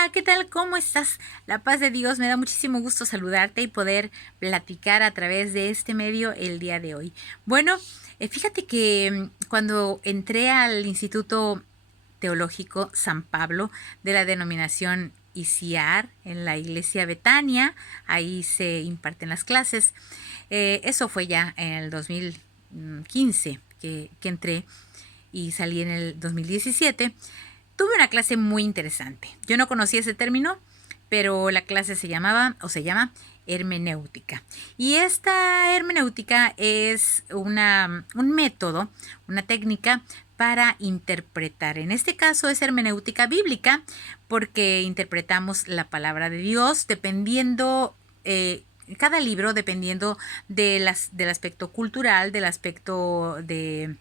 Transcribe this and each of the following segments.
Hola, ¿qué tal? ¿Cómo estás? La paz de Dios, me da muchísimo gusto saludarte y poder platicar a través de este medio el día de hoy. Bueno, fíjate que cuando entré al Instituto Teológico San Pablo de la denominación ICIAR en la iglesia Betania, ahí se imparten las clases. Eso fue ya en el 2015 que entré y salí en el 2017. Tuve una clase muy interesante. Yo no conocía ese término, pero la clase se llamaba o se llama hermenéutica. Y esta hermenéutica es un método, una técnica para interpretar. En este caso es hermenéutica bíblica porque interpretamos la palabra de Dios dependiendo cada libro dependiendo del aspecto cultural, del aspecto de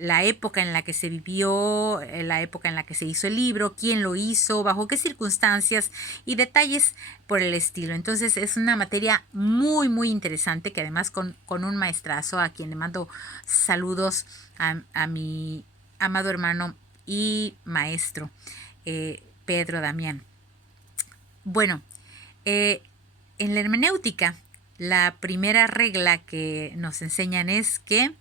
la época en la que se vivió, la época en la que se hizo el libro, quién lo hizo, bajo qué circunstancias y detalles por el estilo. Entonces es una materia muy, muy interesante que además con un maestrazo a quien le mando saludos a mi amado hermano y maestro, Pedro Damián. Bueno, en la hermenéutica, la primera regla que nos enseñan es que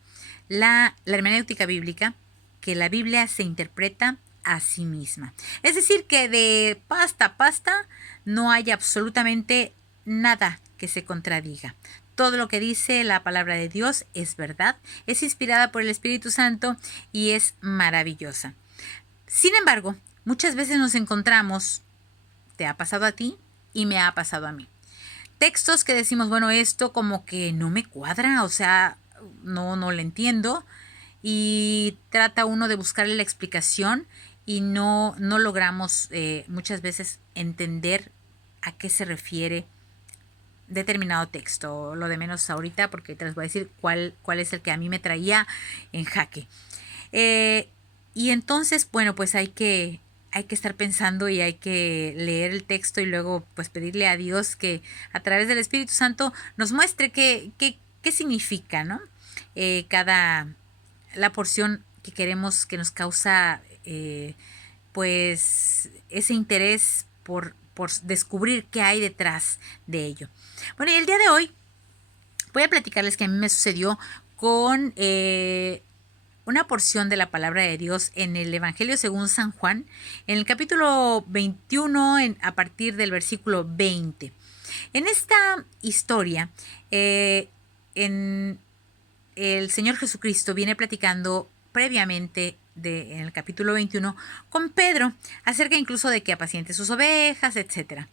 la hermenéutica bíblica, que la Biblia se interpreta a sí misma. Es decir, que de pasta a pasta no hay absolutamente nada que se contradiga. Todo lo que dice la palabra de Dios es verdad, es inspirada por el Espíritu Santo y es maravillosa. Sin embargo, muchas veces nos encontramos, te ha pasado a ti y me ha pasado a mí, textos que decimos, bueno, esto como que no me cuadra, o sea, no le entiendo, y trata uno de buscarle la explicación y no logramos muchas veces entender a qué se refiere determinado texto. Lo de menos ahorita, porque te les voy a decir cuál es el que a mí me traía en jaque. Y entonces, bueno, pues hay que estar pensando y hay que leer el texto y luego pues pedirle a Dios que a través del Espíritu Santo nos muestre qué significa, ¿no? Cada, la porción que queremos que nos causa pues ese interés por descubrir qué hay detrás de ello. Bueno, y el día de hoy voy a platicarles que a mí me sucedió con una porción de la palabra de Dios en el Evangelio según San Juan, en el capítulo 21, a partir del versículo 20. En esta historia, en el Señor Jesucristo viene platicando previamente en el capítulo 21 con Pedro acerca incluso de que apaciente sus ovejas, etcétera.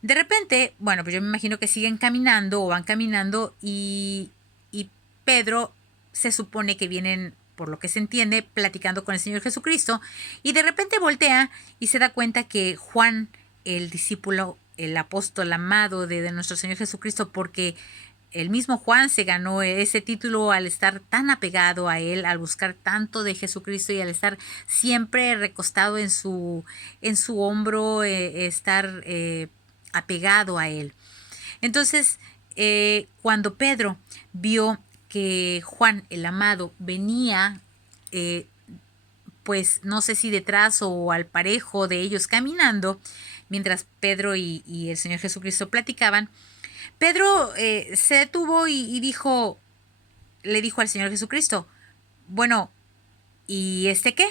De repente, bueno, pues yo me imagino que siguen caminando o van caminando y Pedro se supone que vienen, por lo que se entiende, platicando con el Señor Jesucristo y de repente voltea y se da cuenta que Juan, el discípulo, el apóstol amado de nuestro Señor Jesucristo, porque el mismo Juan se ganó ese título al estar tan apegado a él, al buscar tanto de Jesucristo y al estar siempre recostado en su hombro, estar apegado a él. Entonces, cuando Pedro vio que Juan, el amado, venía, pues no sé si detrás o al parejo de ellos caminando, mientras Pedro y el Señor Jesucristo platicaban, Pedro se detuvo y dijo, le dijo al Señor Jesucristo, bueno, ¿y este qué?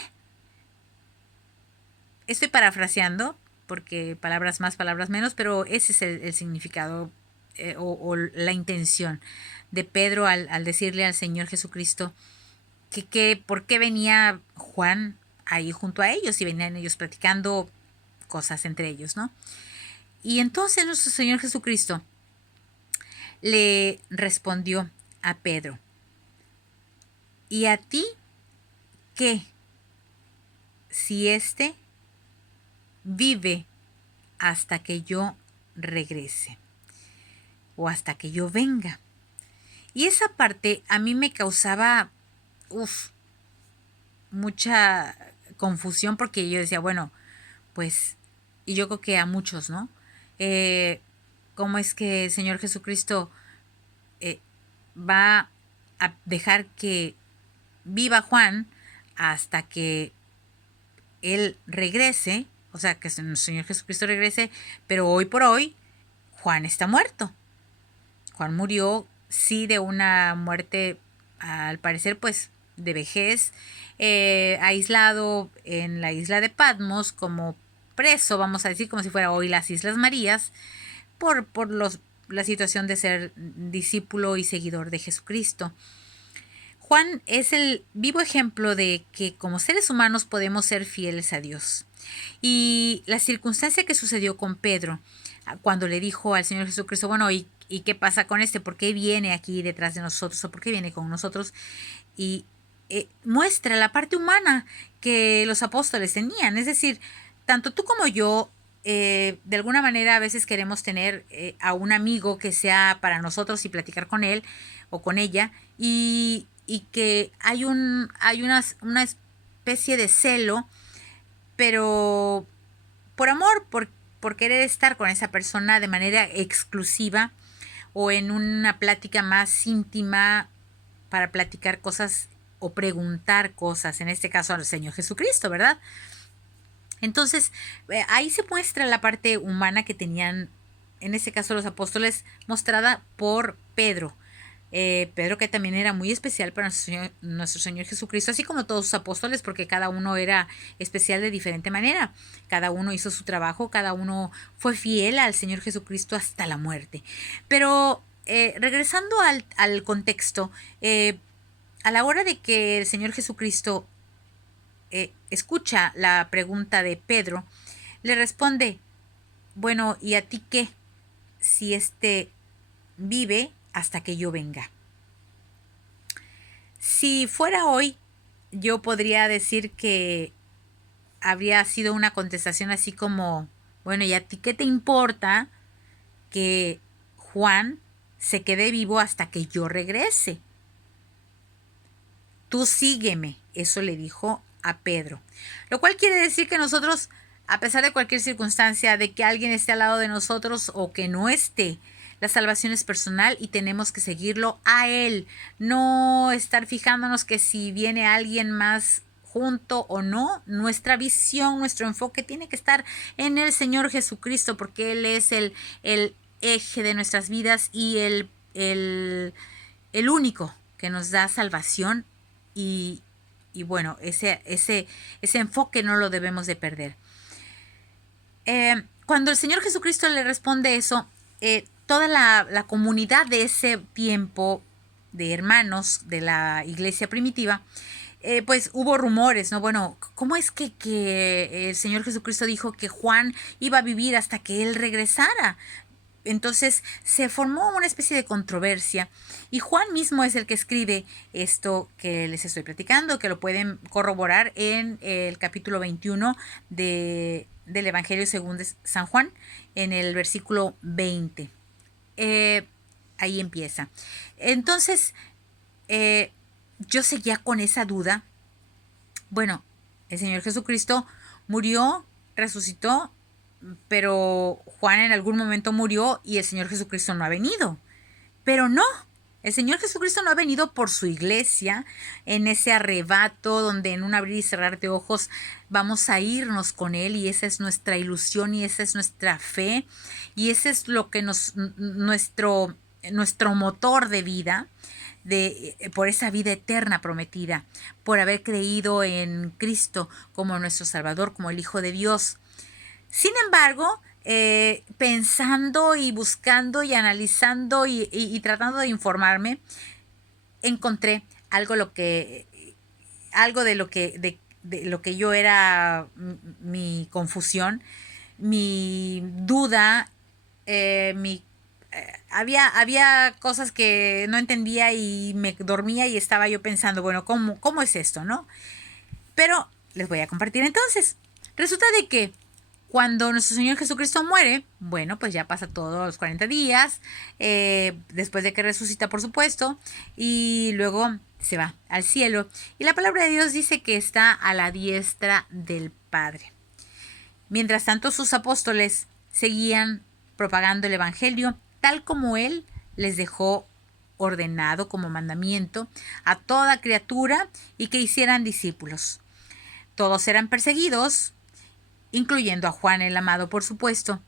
Estoy parafraseando, porque palabras más, palabras menos, pero ese es el significado o la intención de Pedro al decirle al Señor Jesucristo que por qué venía Juan ahí junto a ellos y venían ellos platicando cosas entre ellos, ¿no? Y entonces nuestro Señor Jesucristo le respondió a Pedro, ¿y a ti qué? Si éste vive hasta que yo regrese o hasta que yo venga. Y esa parte a mí me causaba mucha confusión porque yo decía, bueno, pues, y yo creo que a muchos, ¿no? ¿Cómo es que el Señor Jesucristo eh, va a dejar que viva Juan hasta que él regrese? o sea, que el Señor Jesucristo regrese, pero hoy por hoy Juan está muerto. Juan murió, sí, de una muerte, al parecer, pues, de vejez, aislado en la isla de Patmos como preso, vamos a decir, como si fuera hoy las Islas Marías, por la situación de ser discípulo y seguidor de Jesucristo. Juan es el vivo ejemplo de que como seres humanos podemos ser fieles a Dios. Y la circunstancia que sucedió con Pedro, cuando le dijo al Señor Jesucristo, bueno, ¿y qué pasa con este? ¿Por qué viene aquí detrás de nosotros? ¿O por qué viene con nosotros? Y muestra la parte humana que los apóstoles tenían. Es decir, tanto tú como yo, de alguna manera a veces queremos tener a un amigo que sea para nosotros y platicar con él o con ella, y que hay una especie de celo, pero por amor, por querer estar con esa persona de manera exclusiva o en una plática más íntima para platicar cosas o preguntar cosas, en este caso al Señor Jesucristo, ¿verdad? Entonces, ahí se muestra la parte humana que tenían, en este caso los apóstoles, mostrada por Pedro. Pedro, que también era muy especial para nuestro Señor Jesucristo, así como todos sus apóstoles, porque cada uno era especial de diferente manera. Cada uno hizo su trabajo, cada uno fue fiel al Señor Jesucristo hasta la muerte. Pero regresando al contexto, a la hora de que el Señor Jesucristo escucha la pregunta de Pedro, le responde, bueno, ¿y a ti qué? Si éste vive hasta que yo venga. Si fuera hoy, yo podría decir que habría sido una contestación así como, bueno, ¿y a ti qué te importa que Juan se quede vivo hasta que yo regrese? Tú sígueme, eso le dijo a Pedro. Lo cual quiere decir que nosotros, a pesar de cualquier circunstancia, de que alguien esté al lado de nosotros o que no esté, la salvación es personal y tenemos que seguirlo a Él. No estar fijándonos que si viene alguien más junto o no, nuestra visión, nuestro enfoque tiene que estar en el Señor Jesucristo, porque Él es el eje de nuestras vidas y el único que nos da salvación y bueno, ese enfoque no lo debemos de perder. Cuando el Señor Jesucristo le responde eso, toda la comunidad de ese tiempo de hermanos de la iglesia primitiva, pues hubo rumores, ¿no? Bueno, ¿cómo es que el Señor Jesucristo dijo que Juan iba a vivir hasta que él regresara? Entonces se formó una especie de controversia y Juan mismo es el que escribe esto que les estoy platicando, que lo pueden corroborar en el capítulo 21 del Evangelio según San Juan, en el versículo 20. Ahí empieza. Entonces, yo seguía con esa duda. Bueno, el Señor Jesucristo murió, resucitó, pero Juan en algún momento murió y el Señor Jesucristo no ha venido. Pero no, el Señor Jesucristo no ha venido por su iglesia en ese arrebato donde en un abrir y cerrar de ojos vamos a irnos con Él, y esa es nuestra ilusión y esa es nuestra fe y ese es lo que nuestro motor de vida, por esa vida eterna prometida, por haber creído en Cristo como nuestro Salvador, como el Hijo de Dios. Sin embargo, pensando y buscando y analizando y tratando de informarme, encontré algo de lo que yo era mi confusión, mi duda, había cosas que no entendía y me dormía y estaba yo pensando, bueno, ¿cómo es esto, no? Pero les voy a compartir entonces. Resulta de que cuando nuestro Señor Jesucristo muere, bueno, pues ya pasa todos los 40 días, después de que resucita, por supuesto, y luego se va al cielo. Y la palabra de Dios dice que está a la diestra del Padre. Mientras tanto, sus apóstoles seguían propagando el Evangelio, tal como Él les dejó ordenado como mandamiento a toda criatura, y que hicieran discípulos. Todos eran perseguidos incluyendo a Juan el amado, por supuesto.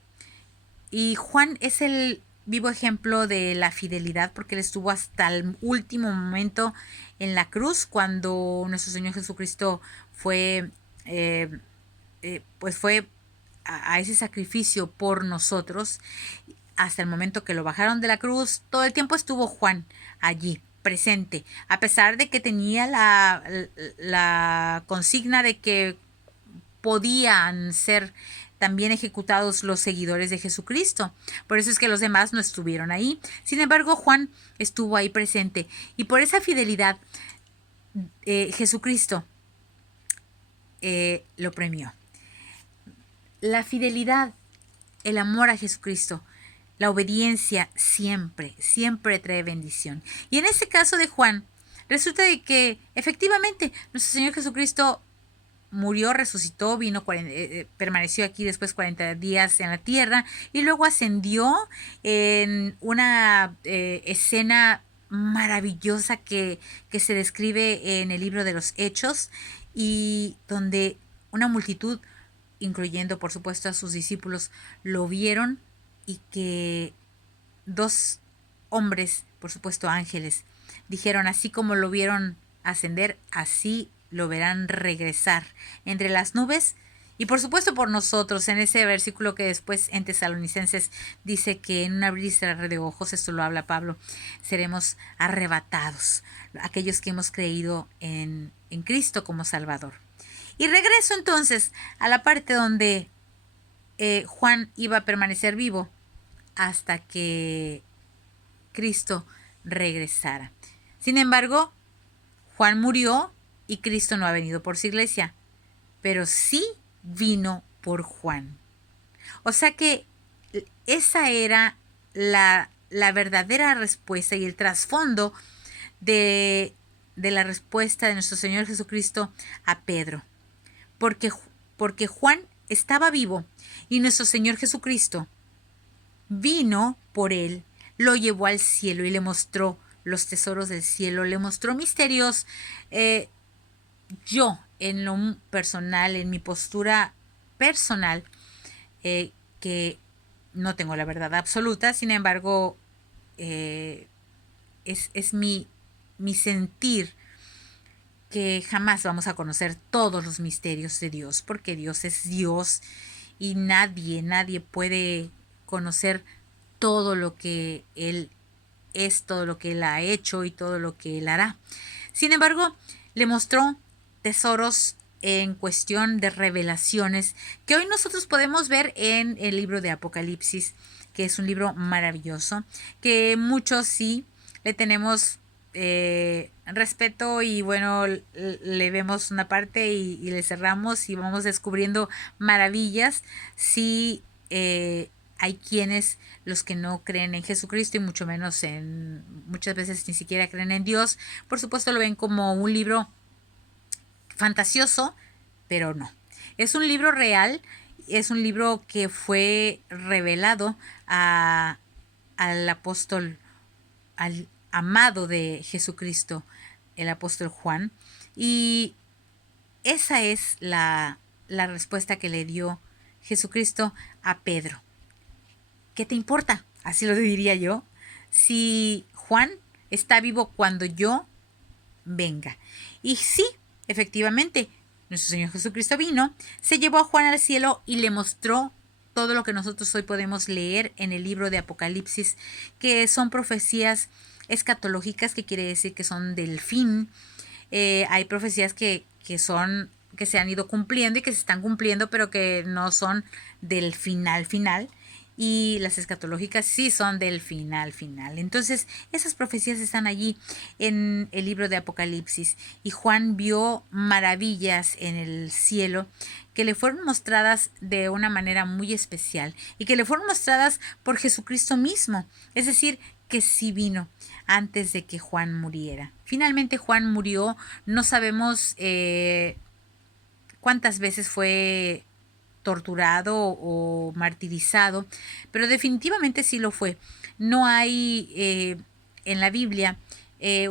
Y Juan es el vivo ejemplo de la fidelidad, porque él estuvo hasta el último momento en la cruz cuando nuestro Señor Jesucristo fue, pues fue a ese sacrificio por nosotros. Hasta el momento que lo bajaron de la cruz, todo el tiempo estuvo Juan allí presente, a pesar de que tenía la consigna de que podían ser también ejecutados los seguidores de Jesucristo. Por eso es que los demás no estuvieron ahí. Sin embargo, Juan estuvo ahí presente. Y por esa fidelidad, Jesucristo lo premió. La fidelidad, el amor a Jesucristo, la obediencia siempre, siempre trae bendición. Y en este caso de Juan, resulta de que efectivamente nuestro Señor Jesucristo murió, resucitó, permaneció aquí después 40 días en la tierra y luego ascendió en una escena maravillosa que se describe en el libro de los Hechos, y donde una multitud, incluyendo por supuesto a sus discípulos, lo vieron, y que dos hombres, por supuesto ángeles, dijeron: así como lo vieron ascender, así lo verán regresar entre las nubes. Y por supuesto por nosotros, en ese versículo que después en Tesalonicenses dice que en un abrir y cerrar de ojos, esto lo habla Pablo, seremos arrebatados, aquellos que hemos creído en Cristo como Salvador. Y regreso entonces a la parte donde Juan iba a permanecer vivo hasta que Cristo regresara. Sin embargo, Juan murió y Cristo no ha venido por su iglesia, pero sí vino por Juan. O sea que esa era la verdadera respuesta y el trasfondo de la respuesta de nuestro Señor Jesucristo a Pedro. Porque Juan estaba vivo y nuestro Señor Jesucristo vino por él, lo llevó al cielo y le mostró los tesoros del cielo, le mostró misterios. Yo, en lo personal, en mi postura personal, que no tengo la verdad absoluta, sin embargo, es mi sentir que jamás vamos a conocer todos los misterios de Dios, porque Dios es Dios y nadie puede conocer todo lo que Él es, todo lo que Él ha hecho y todo lo que Él hará. Sin embargo, le mostró tesoros en cuestión de revelaciones que hoy nosotros podemos ver en el libro de Apocalipsis, que es un libro maravilloso, que muchos sí le tenemos respeto, y bueno, le vemos una parte y le cerramos y vamos descubriendo maravillas. Sí, hay quienes, los que no creen en Jesucristo y mucho menos muchas veces ni siquiera creen en Dios, por supuesto lo ven como un libro fantasioso, pero no. Es un libro real, es un libro que fue revelado al apóstol, al amado de Jesucristo, el apóstol Juan, y esa es la respuesta que le dio Jesucristo a Pedro. ¿Qué te importa? Así lo diría yo. Si Juan está vivo cuando yo venga. Y sí, efectivamente, nuestro Señor Jesucristo vino, se llevó a Juan al cielo y le mostró todo lo que nosotros hoy podemos leer en el libro de Apocalipsis, que son profecías escatológicas, que quiere decir que son del fin. Hay profecías que se han ido cumpliendo y que se están cumpliendo, pero que no son del final. Y las escatológicas sí son del final. Entonces, esas profecías están allí en el libro de Apocalipsis. Y Juan vio maravillas en el cielo que le fueron mostradas de una manera muy especial y que le fueron mostradas por Jesucristo mismo. Es decir, que sí vino antes de que Juan muriera. Finalmente Juan murió. No sabemos cuántas veces fue torturado o martirizado, pero definitivamente sí lo fue. No hay en la Biblia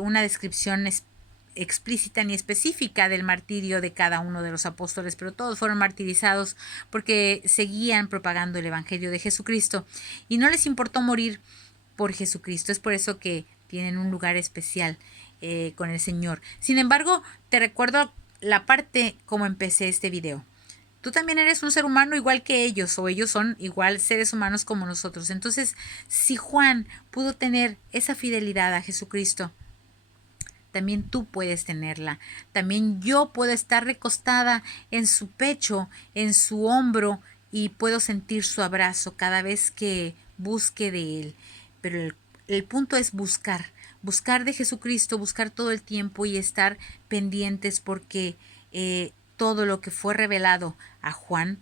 una descripción explícita ni específica del martirio de cada uno de los apóstoles, pero todos fueron martirizados porque seguían propagando el Evangelio de Jesucristo y no les importó morir por Jesucristo. Es por eso que tienen un lugar especial con el Señor. Sin embargo, te recuerdo la parte como empecé este video. Tú también eres un ser humano igual que ellos, o ellos son igual seres humanos como nosotros. Entonces, si Juan pudo tener esa fidelidad a Jesucristo, también tú puedes tenerla. También yo puedo estar recostada en su pecho, en su hombro, y puedo sentir su abrazo cada vez que busque de él. Pero el punto es buscar de Jesucristo, buscar todo el tiempo y estar pendientes porque todo lo que fue revelado a Juan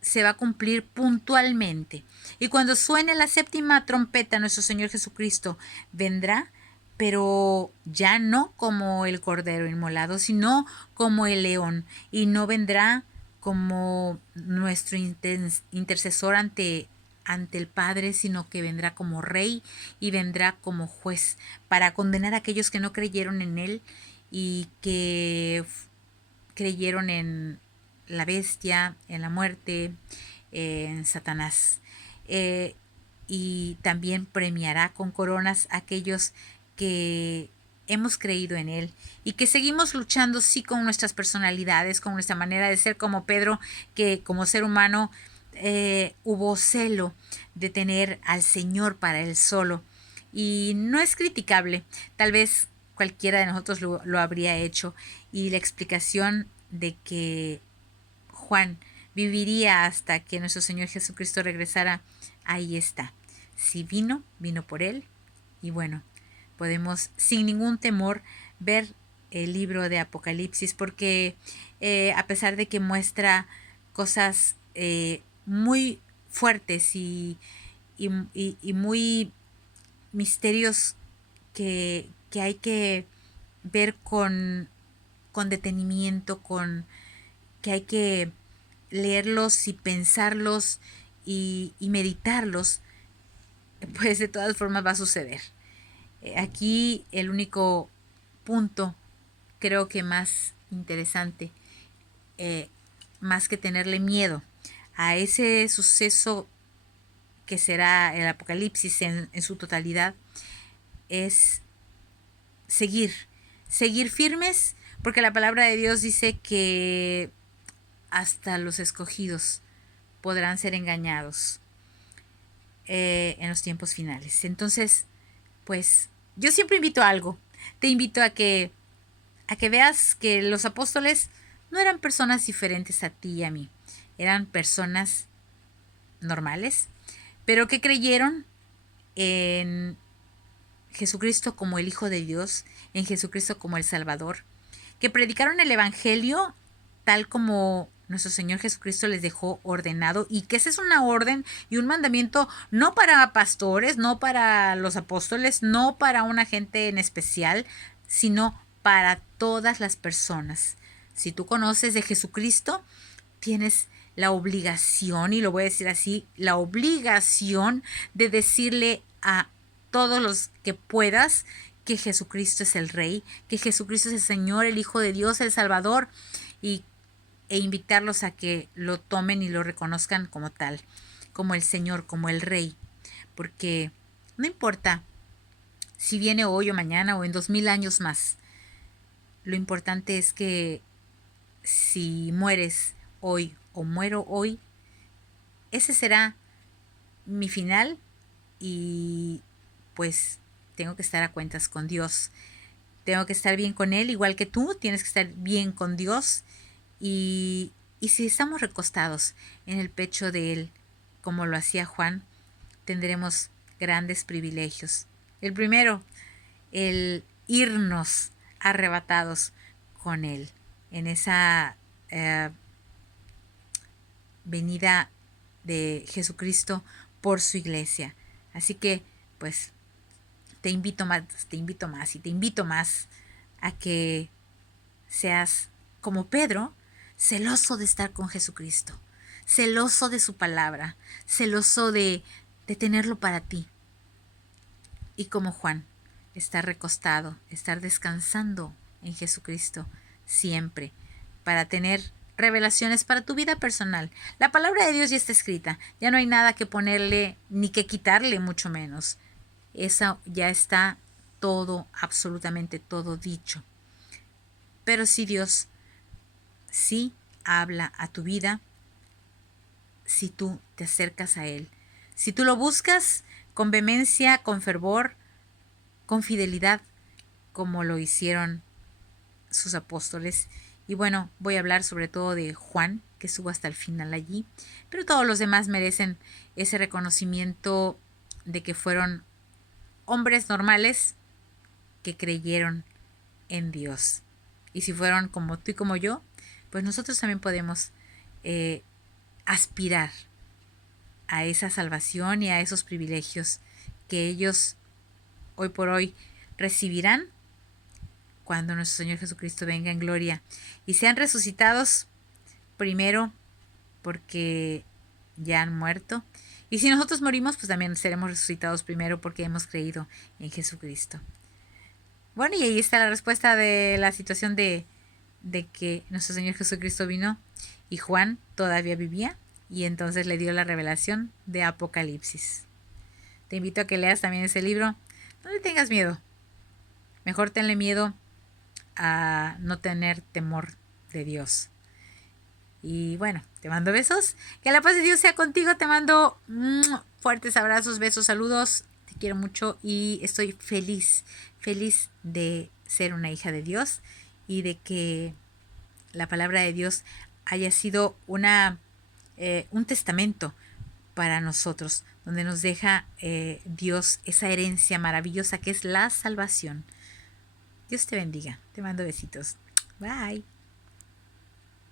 se va a cumplir puntualmente. Y cuando suene la séptima trompeta, nuestro Señor Jesucristo vendrá, pero ya no como el cordero inmolado, sino como el león. Y no vendrá como nuestro intercesor ante el Padre, sino que vendrá como rey y vendrá como juez para condenar a aquellos que no creyeron en él y que creyeron en la bestia, en la muerte, en Satanás. Y también premiará con coronas a aquellos que hemos creído en él y que seguimos luchando sí con nuestras personalidades, con nuestra manera de ser, como Pedro, que como ser humano hubo celo de tener al Señor para él solo. Y no es criticable, tal vez cualquiera de nosotros lo habría hecho. Y la explicación de que Juan viviría hasta que nuestro Señor Jesucristo regresara, ahí está. Si vino, vino por él. Y bueno, podemos sin ningún temor ver el libro de Apocalipsis porque a pesar de que muestra cosas muy fuertes y muy misterios que hay que ver con detenimiento, que hay que leerlos y pensarlos y meditarlos, pues de todas formas va a suceder. Aquí el único punto, creo que más interesante, más que tenerle miedo a ese suceso que será el Apocalipsis en su totalidad, es seguir firmes, porque la palabra de Dios dice que hasta los escogidos podrán ser engañados en los tiempos finales. Entonces, pues yo siempre invito a algo. Te invito a que veas que los apóstoles no eran personas diferentes a ti y a mí. Eran personas normales, pero que creyeron en Jesucristo como el Hijo de Dios, en Jesucristo como el Salvador, que predicaron el Evangelio tal como nuestro Señor Jesucristo les dejó ordenado, y que esa es una orden y un mandamiento no para pastores, no para los apóstoles, no para una gente en especial, sino para todas las personas. Si tú conoces de Jesucristo, tienes la obligación, y lo voy a decir así, la obligación de decirle a todos los que puedas que Jesucristo es el Rey, que Jesucristo es el Señor, el Hijo de Dios, el Salvador, e invitarlos a que lo tomen y lo reconozcan como tal, como el Señor, como el Rey, porque no importa si viene hoy o mañana o en 2000 años más, lo importante es que si mueres hoy o muero hoy, ese será mi final y pues tengo que estar a cuentas con Dios. Tengo que estar bien con Él, igual que tú, tienes que estar bien con Dios. Y si estamos recostados en el pecho de Él, como lo hacía Juan, tendremos grandes privilegios. El primero, el irnos arrebatados con Él en esa venida de Jesucristo por su iglesia. Así que, pues, te invito más a que seas como Pedro, celoso de estar con Jesucristo, celoso de su palabra, celoso de tenerlo para ti. Y como Juan, estar recostado, estar descansando en Jesucristo siempre, para tener revelaciones para tu vida personal. La palabra de Dios ya está escrita, ya no hay nada que ponerle ni que quitarle, mucho menos. Eso ya está todo, absolutamente todo dicho. Pero si Dios sí habla a tu vida, si tú te acercas a Él, si tú lo buscas con vehemencia, con fervor, con fidelidad, como lo hicieron sus apóstoles. Y bueno, voy a hablar sobre todo de Juan, que estuvo hasta el final allí, pero todos los demás merecen ese reconocimiento de que fueron hombres normales que creyeron en Dios. Y si fueron como tú y como yo, pues nosotros también podemos aspirar a esa salvación y a esos privilegios que ellos hoy por hoy recibirán cuando nuestro Señor Jesucristo venga en gloria y sean resucitados primero porque ya han muerto. Y si nosotros morimos, pues también seremos resucitados primero porque hemos creído en Jesucristo. Bueno, y ahí está la respuesta de la situación de que nuestro Señor Jesucristo vino y Juan todavía vivía y entonces le dio la revelación de Apocalipsis. Te invito a que leas también ese libro. No le tengas miedo. Mejor tenle miedo a no tener temor de Dios. Y bueno, te mando besos. Que la paz de Dios sea contigo. Te mando fuertes abrazos, besos, saludos. Te quiero mucho y estoy feliz de ser una hija de Dios y de que la palabra de Dios haya sido un testamento para nosotros, donde nos deja Dios esa herencia maravillosa que es la salvación. Dios te bendiga. Te mando besitos. Bye.